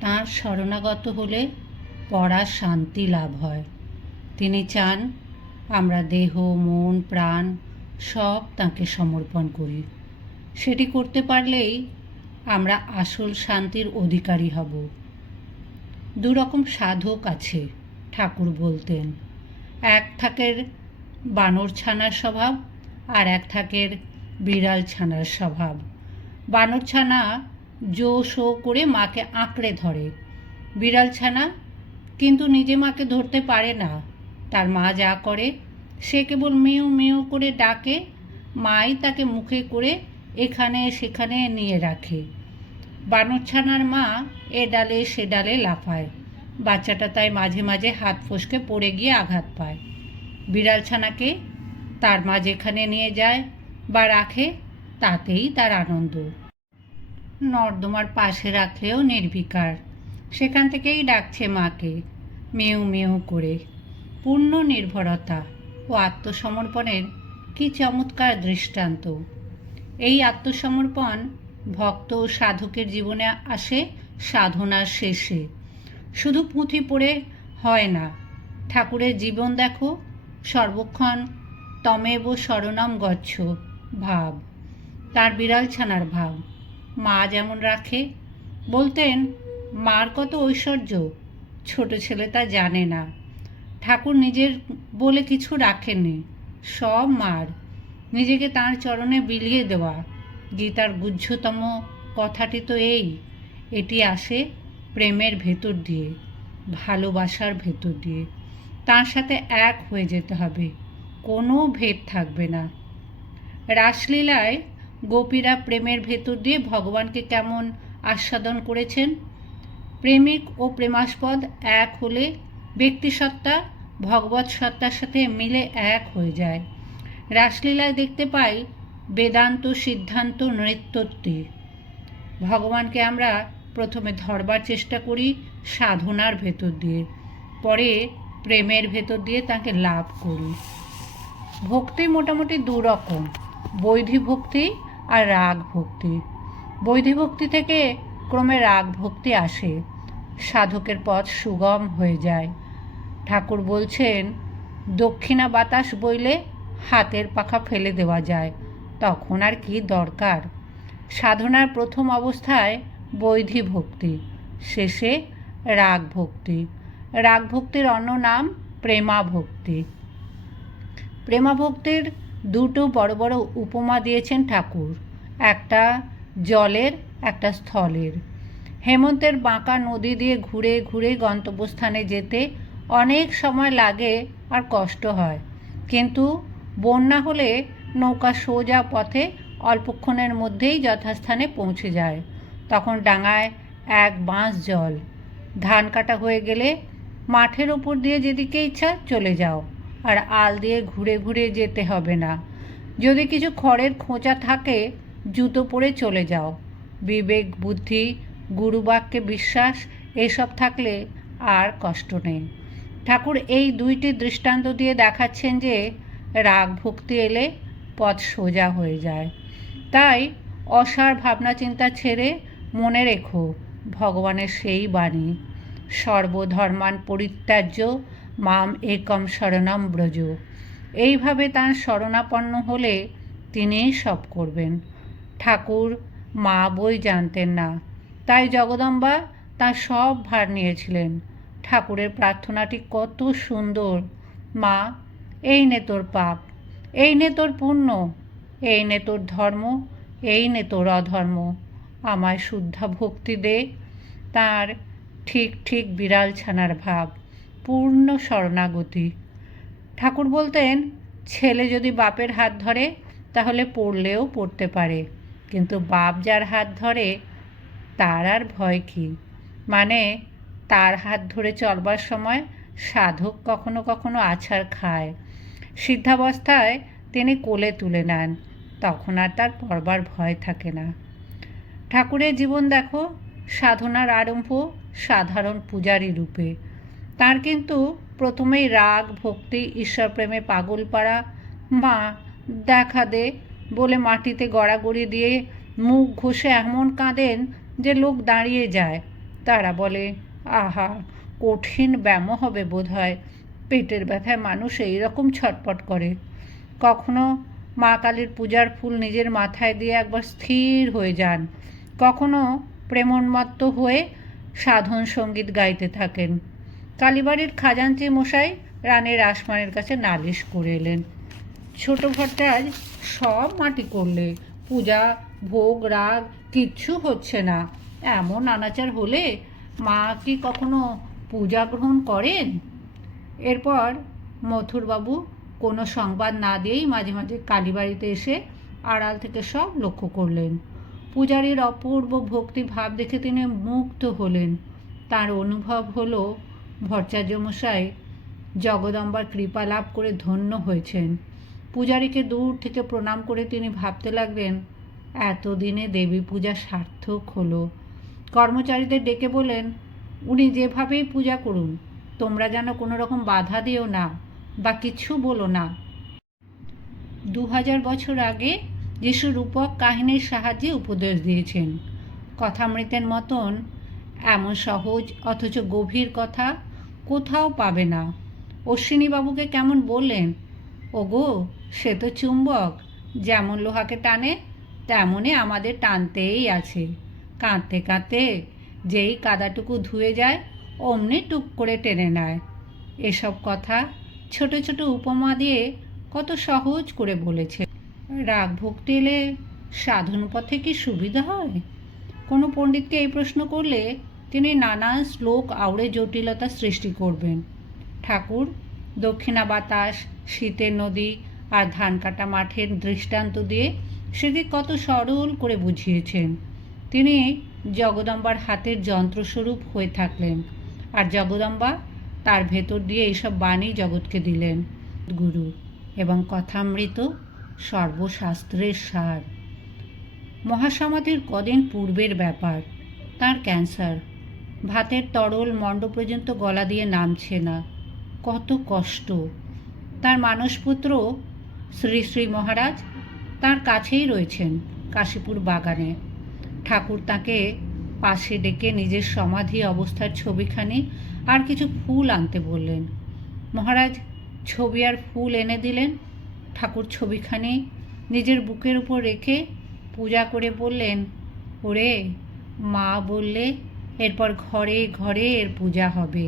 তাঁর শরণাগত হলে পড়া শান্তি লাভ হয়। তিনি চান, আমরা দেহ, মন, প্রাণ সব তাঁকে সমর্পণ করি। সেটি করতে পারলেই আমরা আসল শান্তির অধিকারী হব। দুরকম সাধক আছে, ঠাকুর বলতেন। এক থাকের বানর ছানার স্বভাব আর এক থাকের বিড়াল ছানার স্বভাব। বানর ছানা জো শো করে মাকে আঁকড়ে ধরে। বিড়াল ছানা, কিন্তু নিজে মাকে ধরতে পারে না। তার মা যা করে, সে কেবল মেয়েও মেয়েও করে ডাকে, মাই তাকে মুখে করে এখানে সেখানে নিয়ে রাখে। বানরছানার মা এ ডালে সে ডালে লাফায়। বাচ্চাটা তাই মাঝে মাঝে হাত ফসকে পড়ে গিয়ে আঘাত পায়। বিড়ালছানাকে তার মা যেখানে নিয়ে যায় বা রাখে, তাতেই তার আনন্দ। নর্দমার পাশে রাখলেও নির্বিকার। সেখান থেকেই ডাকছে মাকে, মেউ মেউ করে। পূর্ণ নির্ভরতা ও আত্মসমর্পণের কি চমৎকার দৃষ্টান্ত। এই আত্মসমর্পণ ভক্ত ও সাধকের জীবনে আসে সাধনার শেষে। শুধু পুঁথি পড়ে হয় না, ঠাকুরের জীবন দেখো, সর্বক্ষণ তমেব শরণম গচ্ছ ভাব, তার বিড়াল ছানার ভাব। মা যেমন রাখে, বলতেন, মার কত ঐশ্বর্য, ছোট ছেলে তা জানে না। ঠাকুর নিজের বলে কিছু রাখেননি, সব মার। নিজেকে তাঁর চরণে বিলিয়ে দেওয়া, গীতার গুহ্যতম কথাটি তো এই, এটি আসে প্রেমের ভেতর দিয়ে, ভালোবাসার ভেতর দিয়ে। তার সাথে এক হয়ে যেতে হবে, কোনো ভেদ থাকবে না। রাসলীলায় গোপীরা প্রেমের ভেতর দিয়ে ভগবানকে কেমন আস্বাদন করেছেন? প্রেমিক ও প্রেমাস্পদ এক হলে ব্যক্তিসত্তা ভগবত সত্তার সাথে মিলে এক হয়ে যায়। রাসলীলায় দেখতে পাই বেদান্ত, সিদ্ধান্ত, নৃত্যত্বে। ভগবানকে আমরা প্রথমে ধরবার চেষ্টা করি সাধনার ভেতর দিয়ে, পরে প্রেমের ভেতর দিয়ে তাকে লাভ করি। ভক্তি মোটামুটি দু রকম বৈধি ভক্তি আর রাগ ভক্তি বৈধি ভক্তি থেকে ক্রমে রাগ ভক্তি আসে। সাধকের পথ সুগম হয়ে যায়। ঠাকুর বলছেন, দক্ষিণা বাতাস বইলে হাতের পাখা ফেলে দেওয়া যায়। তখন আর কি দরকার? সাধনার প্রথম অবস্থায় বৈধি ভক্তি শেষে রাগ ভক্তি রাগ ভক্তির অন্য নাম প্রেমা ভক্তি প্রেমা ভক্তির দুটো বড় বড় উপমা দিয়েছেন ঠাকুর। একটা জলের, একটা স্থলের। হেমন্তের বাঁকা নদী দিয়ে ঘুরে ঘুরে গন্তব্যস্থানে যেতে অনেক সময় লাগে আর কষ্ট হয়। কিন্তু বন্যা হলে নৌকা সোজা পথে অল্পক্ষণের মধ্যেই যথাস্থানে পৌঁছে যায়। তখন ডাঙায় এক বাঁশ জল। ধান কাটা হয়ে গেলে মাঠের ওপর দিয়ে যেদিকে ইচ্ছা চলে যাও। আর আল দিয়ে ঘুরে ঘুরে যেতে হবে না। যদি কিছু খড়ের খোঁচা থাকে, জুতো পরে চলে যাও। বিবেক, বুদ্ধি, গুরুবাক্যে বিশ্বাস, এসব থাকলে আর কষ্ট নেই। ঠাকুর এই দুইটি দৃষ্টান্ত দিয়ে দেখাচ্ছেন যে, রাগ ভক্তি এলে পথ সোজা হয়ে যায়। তাই অসার ভাবনা চিন্তা ছেড়ে মনে রেখো, ভগবানের সেই বাণী। সর্বধর্মান পরিত্যাজ্য মাম একম শরণাম ব্রজ। এইভাবে তার শরণাপন্ন হলে তিনিই সব করবেন। ঠাকুর, মা বই জানতেন না। তাই জগদম্বা তার সব ভার নিয়েছিলেন। ঠাকুরের প্রার্থনাটি কত সুন্দর। মা, এই নে তোর পাপ, এই নে তোর পুণ্য, এই নে তোর ধর্ম, এই নে তোর অধর্ম। আমায় শুদ্ধা ভক্তি দে। তার ঠিক ঠিক বিড়াল ছানার ভাব। পূর্ণ শরণাগতি। ঠাকুর বলতেন, ছেলে যদি বাপের হাত ধরে, তাহলে পড়লেও পড়তে পারে। কিন্তু বাপ যার হাত ধরে, তার আর ভয় কী? মানে তার হাত ধরে চলবার সময় সাধক কখনো কখনো আছাড় খায়। সিদ্ধাবস্থায় তিনি কোলে তুলে নেন, তখন আর তার পড়বার ভয় থাকে না। ঠাকুরের জীবন দেখো, সাধনার আরম্ভ সাধারণ পূজারী রূপে। তার কিন্তু প্রথমেই রাগ, ভক্তি, ঈশ্বরপ্রেমে পাগল পাড়া, মা দেখা দে বলে মাটিতে গড়াগড়ি দিয়ে মুখ ঘষে এমন কাঁদেন যে লোক দাঁড়িয়ে যায়। তারা বলে, আহা, কঠিন ব্যায়ামও হবে বোধ হয় পেটের ব্যথায় মানুষ এই রকম ছটপট করে। কখনো মা কালীর পূজার ফুল নিজের মাথায় দিয়ে একবার স্থির হয়ে যান। কখনো প্রেমোন্মত্ত হয়ে সাধন সংগীত গাইতে থাকেন। কালীবাড়ির খাজাঞ্চি মশাই রানের আসমানের কাছে নালিশ করে এলেন। ছোট ভট্টাজ সব মাটি করলে, পূজা, ভোগ, রাগ, কিচ্ছু হচ্ছে না। এমন আনাচার হলে মা কি কখনো পূজা গ্রহণ করেন? এরপর মথুরবাবু কোনো সংবাদ না দিয়েই মাঝে মাঝে কালীবাড়িতে এসে আড়াল থেকে সব লক্ষ্য করলেন। পূজারীর অপূর্ব ভক্তি ভাব দেখে তিনি মুগ্ধ হলেন। তার অনুভব হলো ভট্টাচার্য মশাই জগদম্বার কৃপা লাভ করে ধন্য হয়েছেন। পূজারীকে দূর থেকে প্রণাম করে তিনি ভাবতে লাগলেন, এতদিনে দেবী পূজা সার্থক হলো। কর্মচারীদের ডেকে বলেন উনি যেভাবেই পূজা করুন, তোমরা যেন কোনো রকম বাধা দিও না বা কিছু বলো না। দু হাজার বছর আগে যিশু রূপক কাহিনীর সাহায্যে উপদেশ দিয়েছেন। কথামৃতের মতন এমন সহজ অথচ গভীর কথা কোথাও পাবে না। অশ্বিনীবাবুকে কেমন বললেন? ওগো, সে তো চুম্বক। যেমন লোহাকে টানে, তেমনই আমাদের টানতেই আছে। কাঁদতে কাঁদতে যেই কাদাটুকু ধুয়ে যায়, অমনি টুক করে টেনে নেয়। এসব কথা ছোট ছোট উপমা দিয়ে কত সহজ করে বলেছে। রাগ ভক্তি এলে সাধন পথে কি সুবিধা হয়? কোনো পণ্ডিতকে এই প্রশ্ন করলে তিনি নানান শ্লোক আউড়ে জটিলতা সৃষ্টি করবেন। ঠাকুর, দক্ষিণা বাতাস, শীতের নদী আর ধান কাটা মাঠের দৃষ্টান্ত দিয়ে সেটি কত সরল করে বুঝিয়েছেন। তিনি জগদম্বার হাতের যন্ত্রস্বরূপ হয়ে থাকলেন আর জগদম্বা তার ভেতর দিয়ে এইসব বাণী জগৎকে দিলেন, গুরু এবং কথামৃত সর্বশাস্ত্রের সার। মহাসমাধির কদিন পূর্বের ব্যাপার, তার ক্যান্সার ভাতের তরল মণ্ড পর্যন্ত গলা দিয়ে নামছে না। কত কষ্ট। তার মানসপুত্র শ্রী শ্রী মহারাজ তার কাছেই রয়েছেন কাশীপুর বাগানে। ঠাকুর তাকে পাশে ডেকে নিজের সমাধি অবস্থার ছবিখানি আর কিছু ফুল আনতে বললেন। মহারাজ, ছবি আর ফুল এনে দিলেন। ঠাকুর ছবিখানি নিজের বুকের উপর রেখে পূজা করে বললেন, ওরে, মা বললে এরপর ঘরে ঘরে এর পূজা হবে।